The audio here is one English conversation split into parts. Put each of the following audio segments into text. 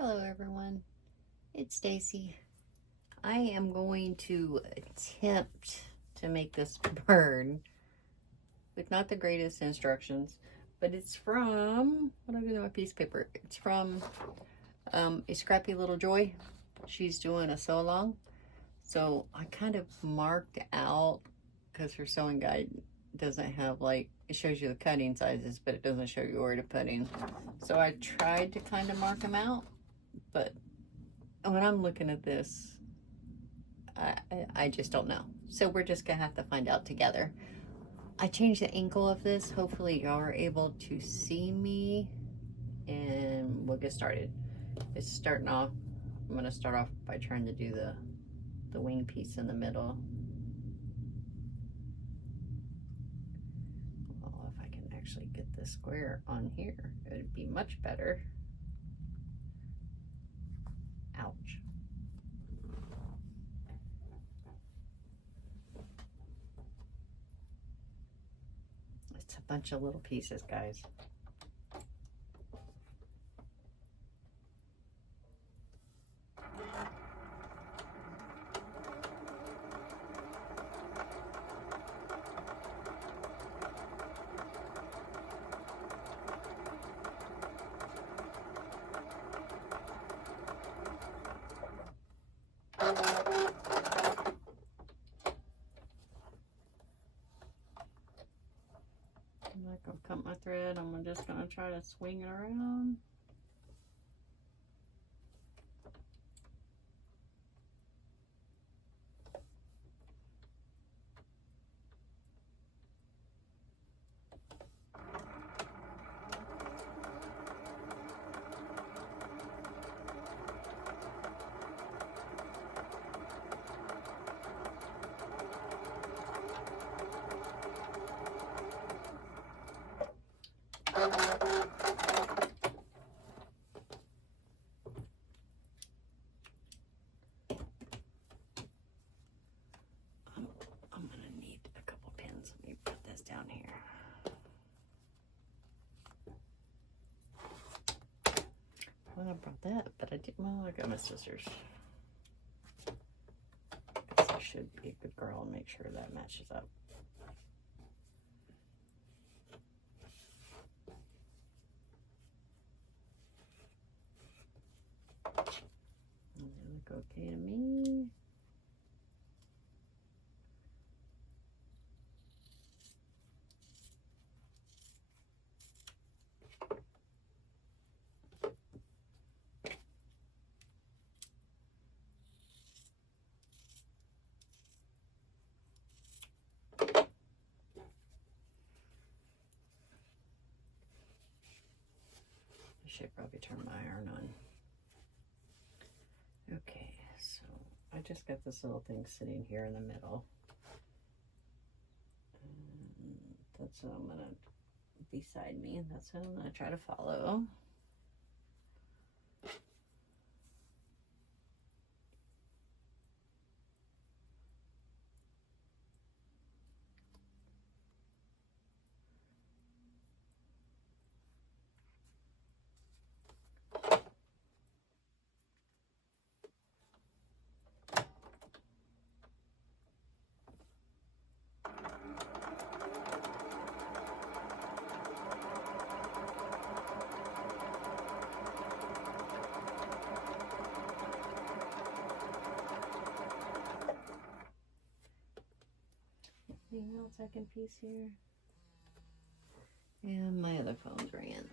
Hello everyone, it's Stacy. I am going to attempt to make this bird with not the greatest instructions, but it's from, what do I do with my piece of paper? It's from A Scrappy Little Joy. She's doing a sew along. So I kind of marked out, because her sewing guide doesn't have, like, it shows you the cutting sizes, but it doesn't show you where to put in. So I tried to kind of mark them out, but when I'm looking at this, I just don't know. So we're just gonna have to find out together. I changed the ankle of this. Hopefully y'all are able to see me, and we'll get started. It's starting off, I'm gonna start off by trying to do the wing piece in the middle. Well, if I can actually get the square on here, it'd be much better. Ouch. It's a bunch of little pieces, guys. I'm not gonna cut my thread. I'm just gonna try to swing it around. I'm gonna need a couple pins. Let me put this down here. Well, I brought that, but I didn't. Well, I got my scissors. Guess I should be a good girl and make sure that matches up. They look okay to me. I should probably turn my iron on. Okay, so I just got this little thing sitting here in the middle. And that's what I'm gonna beside me, and that's what I'm gonna try to follow. Anything else I can piece here? And my other phone's ringing.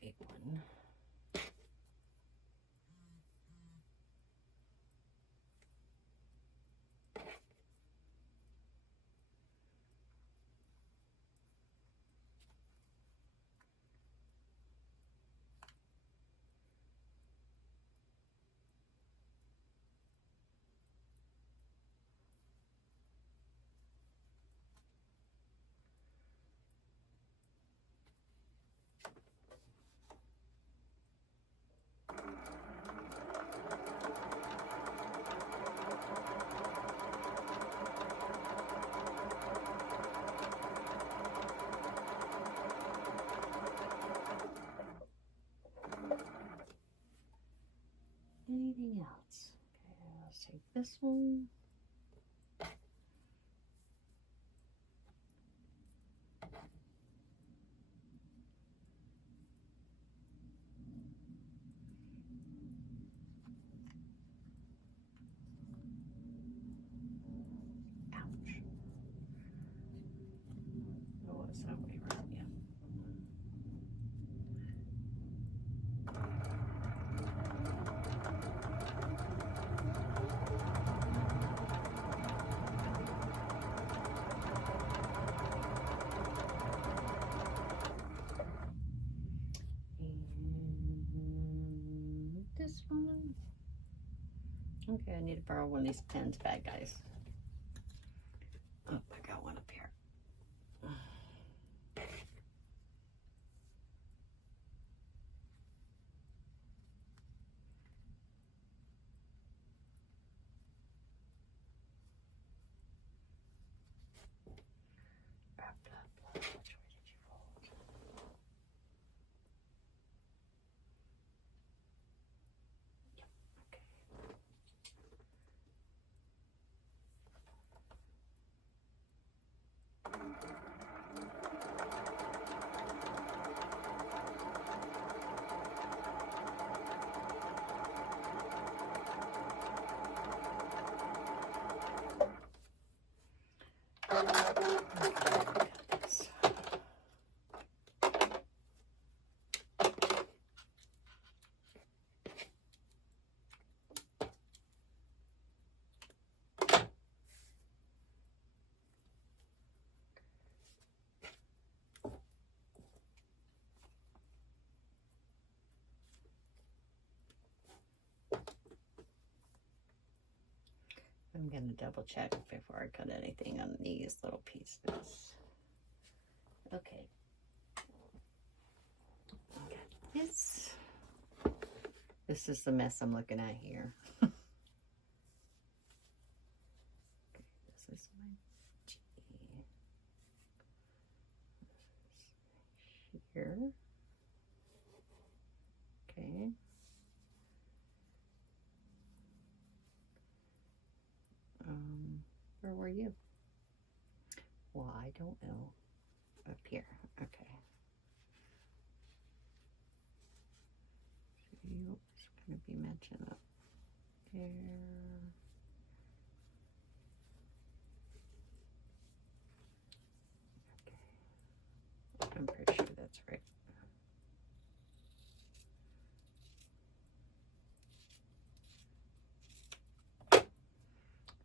Big one. else. Okay, let's take this one. Ouch. Oh, it's that way around, yeah. And this one. Okay, I need to borrow one of these pens, bad guys. Oh, I got one up here. Which way did you fold? Yep, okay. I'm going to double check before I cut anything on these little pieces. Okay. This is the mess I'm looking at here. Okay, this is my G. This is here. Okay. Where were you? Well, I don't know. Up here. Okay. So you is going to be mentioned up there. Okay. I'm pretty sure that's right. I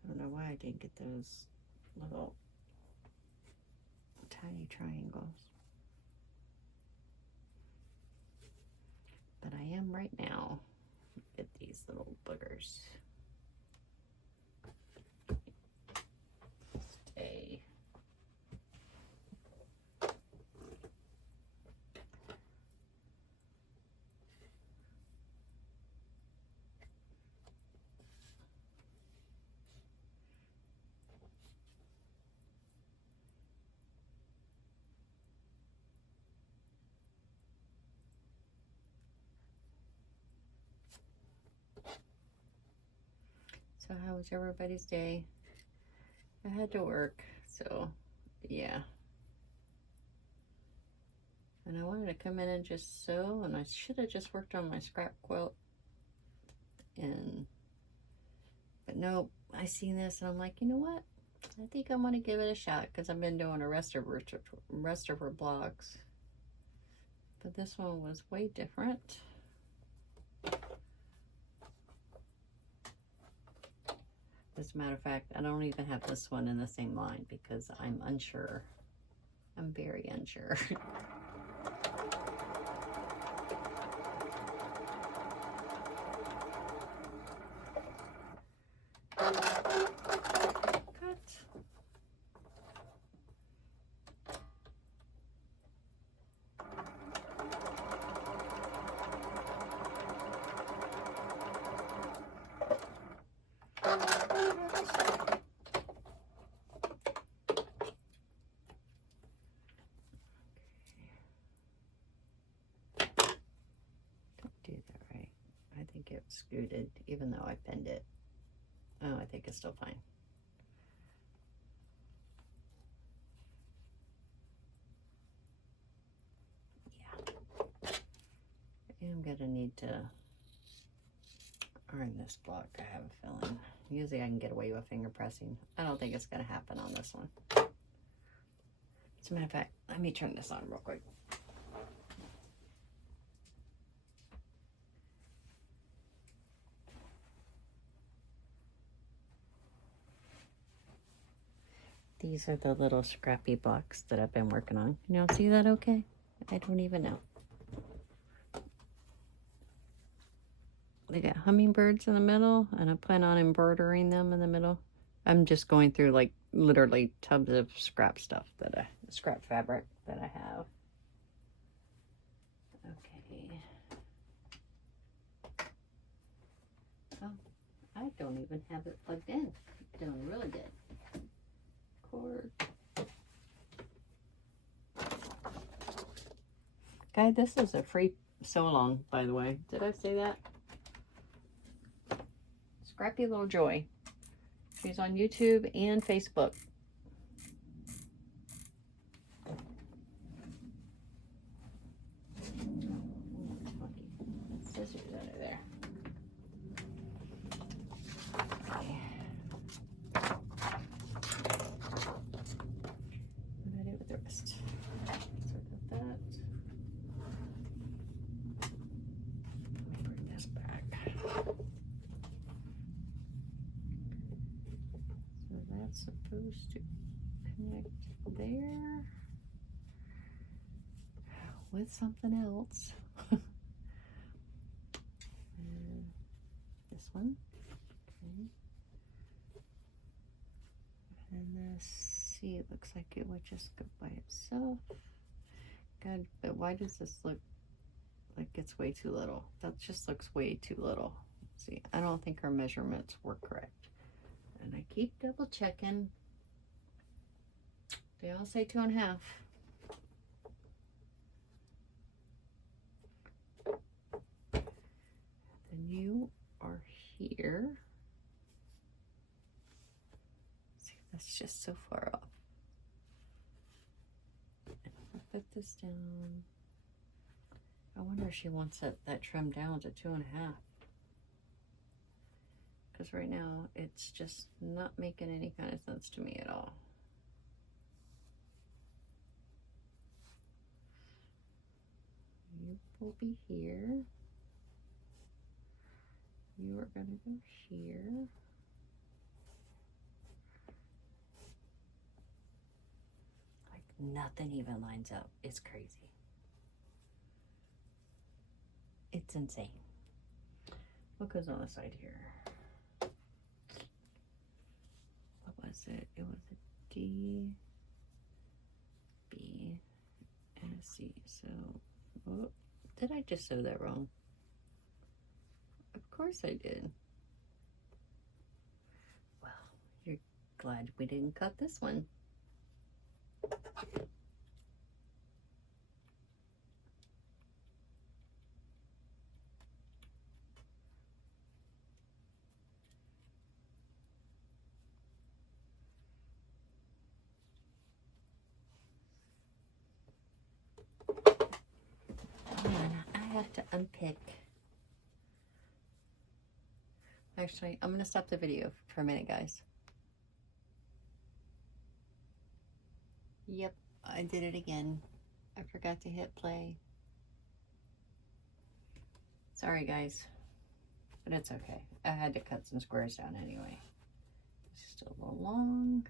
don't know why I didn't get those little tiny triangles. But I am right now. Look at these little boogers. Stay. So how was everybody's day? I had to work, so yeah. And I wanted to come in and just sew, and I should have just worked on my scrap quilt. But no, I seen this and I'm like, you know what? I think I'm gonna give it a shot because I've been doing the rest of her blogs. But this one was way different. As a matter of fact, I don't even have this one in the same line because I'm unsure. I'm very unsure. Do that right. I think it scooted, even though I pinned it. Oh, I think it's still fine. Yeah. I'm gonna need to iron this block, I have a feeling. Usually I can get away with finger pressing. I don't think it's gonna happen on this one. As a matter of fact, let me turn this on real quick. These are the little scrappy blocks that I've been working on. Can y'all see that okay? I don't even know. They got hummingbirds in the middle, and I plan on embroidering them in the middle. I'm just going through like literally tubs of scrap stuff scrap fabric that I have. Okay. Oh, I don't even have it plugged in. Doing really good. Cord. Guy, this is a free sew along, by the way. Did I say that? Scrappy Little Joy. She's on YouTube and Facebook. Scissors under there. Okay. What do I do with the rest? So I got that. Let me bring this back. So that's supposed to connect there with something else. This one. Okay. And this, see, it looks like it would just go by itself. God, but why does this look like it's way too little? That just looks way too little. See, I don't think our measurements were correct. And I keep double checking. They all say 2.5. Then you are here. See, that's just so far off. I'll put this down. I wonder if she wants that trim down to 2.5. Because right now it's just not making any kind of sense to me at all. You will be here. You are going to go here. Like nothing even lines up. It's crazy. It's insane. What goes on the side here? What was it? It was a D, B, and a C. So, oh, did I just sew that wrong? Of course I did. Well, you're glad we didn't cut this one. I have to unpick. Actually, I'm going to stop the video for a minute, guys. Yep, I did it again. I forgot to hit play. Sorry, guys. But it's okay. I had to cut some squares down anyway. It's still a little long.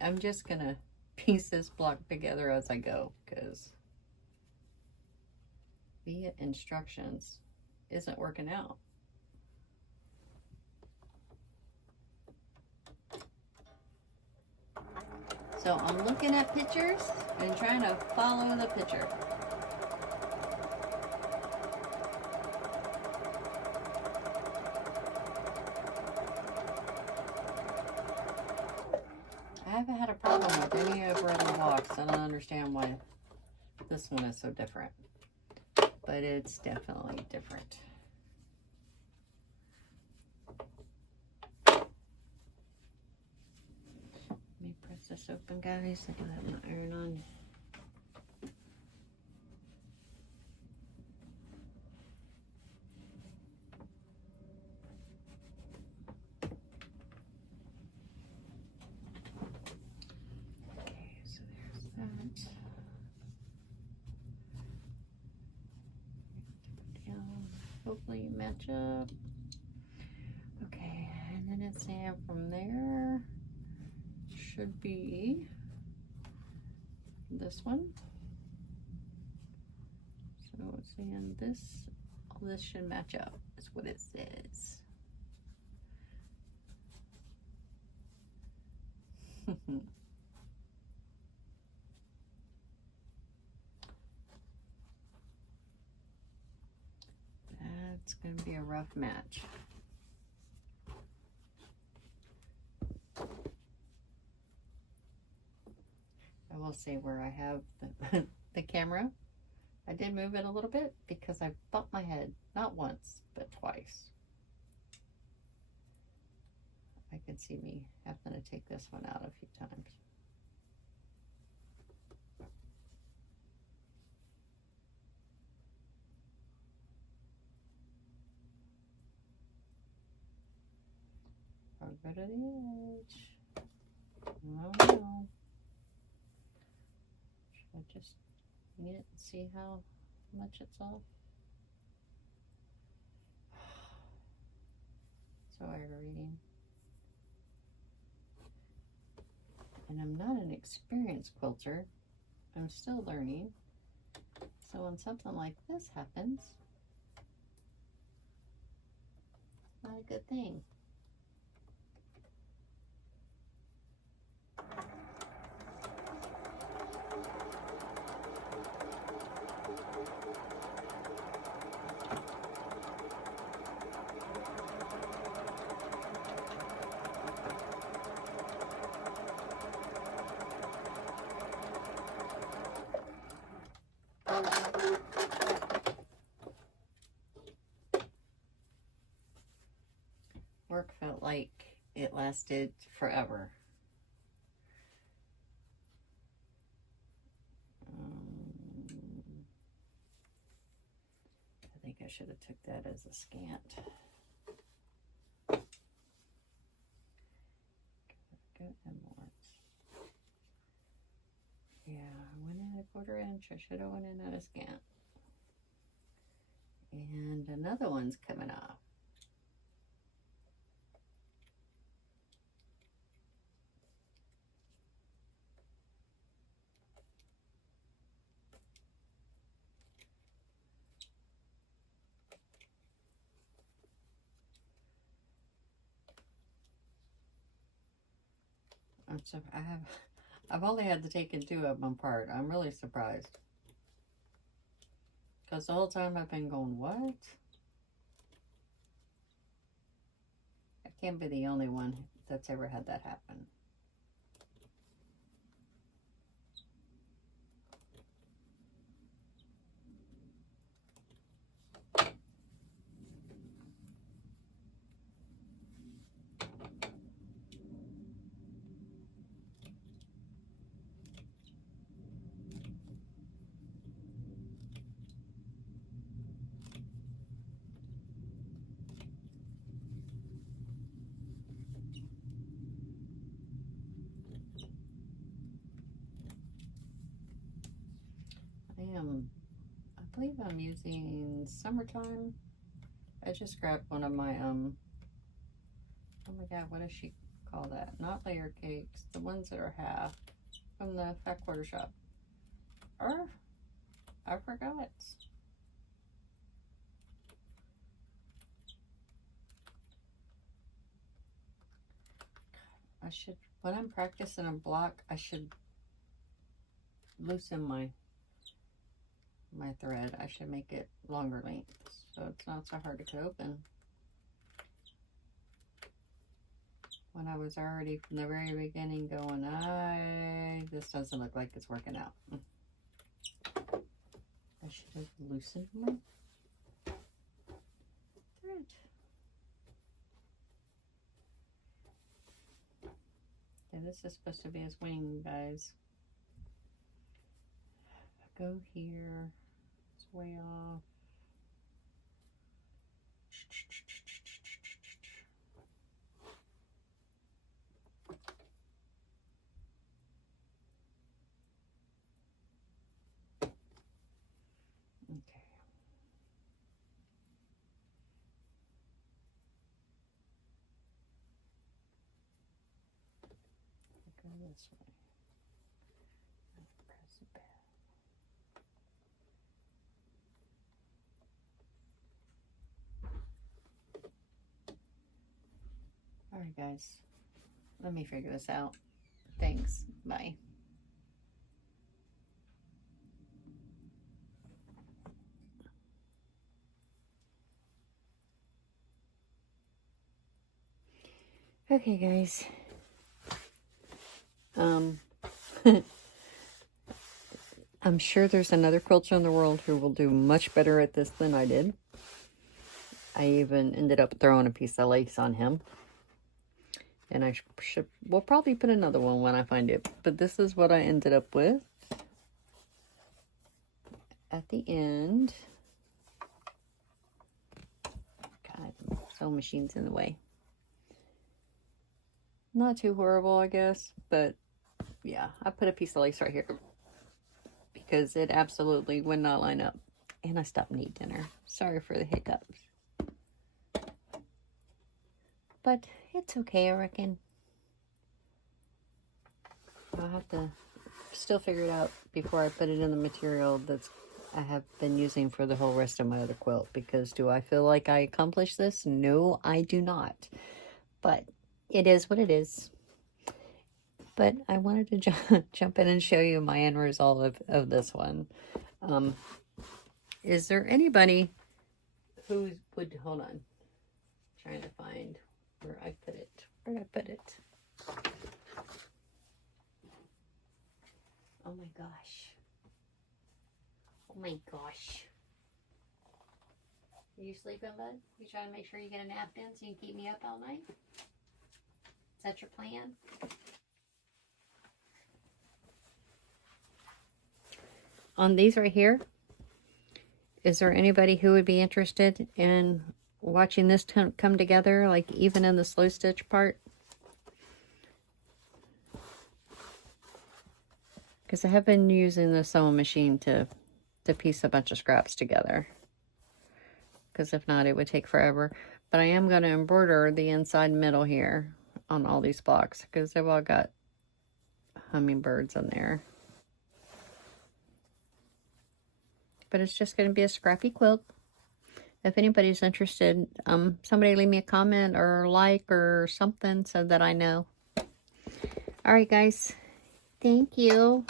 I'm just going to piece this block together as I go, because via instructions isn't working out. So I'm looking at pictures and trying to follow the picture. I haven't had a problem with any of our other blocks. I don't understand why this one is so different. But but it's definitely different. Let me press this open, guys. I do have my iron on. Okay, so there's that. Down. Hopefully you match up. Okay, and then it's saying from there should be this one. So it's saying this, all this should match up, is what it says. That's going to be a rough match. I will say where I have the camera, I did move it a little bit because I bumped my head, not once, but twice. I can see me having to take this one out a few times. Or go to the edge. I don't know. Should I just eat it and see how much it's off? So aggravating. And I'm not an experienced quilter. I'm still learning. So when something like this happens, it's not a good thing. Work felt like it lasted forever. I think I should have took that as a scant. Good and more. Yeah, I went in a 1/4 inch. I should have went in at a scant. And another one's coming off. So I've only had to take 2 of them apart. I'm really surprised. Because the whole time I've been going, what? I can't be the only one that's ever had that happen. I believe I'm using Summertime. I just grabbed one of my, oh my God, what does she call that? Not layer cakes, the ones that are half from the Fat Quarter Shop. Or, I forgot. I should, when I'm practicing a block, I should loosen my thread. I should make it longer length so it's not so hard to cut open. When I was already from the very beginning going, this doesn't look like it's working out. I should have loosened my thread. Yeah, this is supposed to be his wing, guys. Go here. It's way off. Okay. Go this way. Press it back. All right, guys. Let me figure this out. Thanks. Bye. Okay, guys. I'm sure there's another quilter in the world who will do much better at this than I did. I even ended up throwing a piece of lace on him. And we'll probably put another one when I find it. But this is what I ended up with at the end. God, sewing machine's in the way. Not too horrible, I guess. But yeah, I put a piece of lace right here because it absolutely would not line up. And I stopped and ate dinner. Sorry for the hiccups. But it's okay, I reckon. I'll have to still figure it out before I put it in the material that's I have been using for the whole rest of my other quilt. Because do I feel like I accomplished this? No, I do not. But it is what it is. But I wanted to jump in and show you my end result of this one. Is there anybody who would, hold on, trying to find where I put it. Where did I put it? Oh my gosh. Oh my gosh. Are you sleeping, bud? You trying to make sure you get a nap in so you can keep me up all night? Is that your plan? On these right here, is there anybody who would be interested in watching this come together, like even in the slow stitch part? Because I have been using the sewing machine to piece a bunch of scraps together. Because if not, it would take forever. But I am going to embroider the inside middle here on all these blocks because they've all got hummingbirds on there. But it's just going to be a scrappy quilt. If anybody's interested, somebody leave me a comment or like or something so that I know. All right, guys. Thank you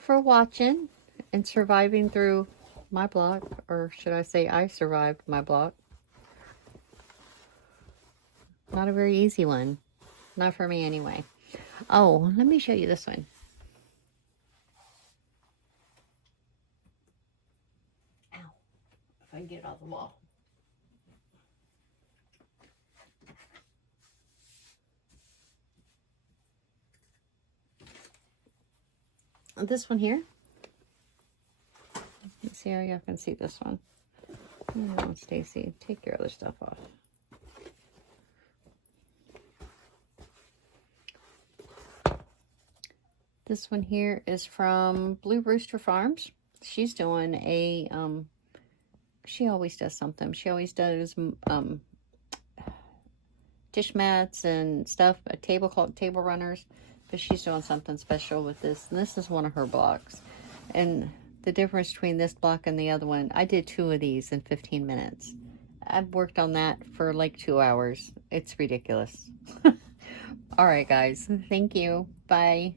for watching and surviving through my block. Or should I say I survived my block. Not a very easy one. Not for me anyway. Oh, let me show you this one. Ow. If I can get it off the wall. This one here. Let's see how y'all can see this one. No, Stacy, take your other stuff off. This one here is from Blue Rooster Farms. She's doing a, she always does something. She always does dish mats and stuff, table runners. But she's doing something special with this. And this is one of her blocks. And the difference between this block and the other one, I did 2 of these in 15 minutes. I've worked on that for like 2 hours. It's ridiculous. All right, guys. Thank you. Bye.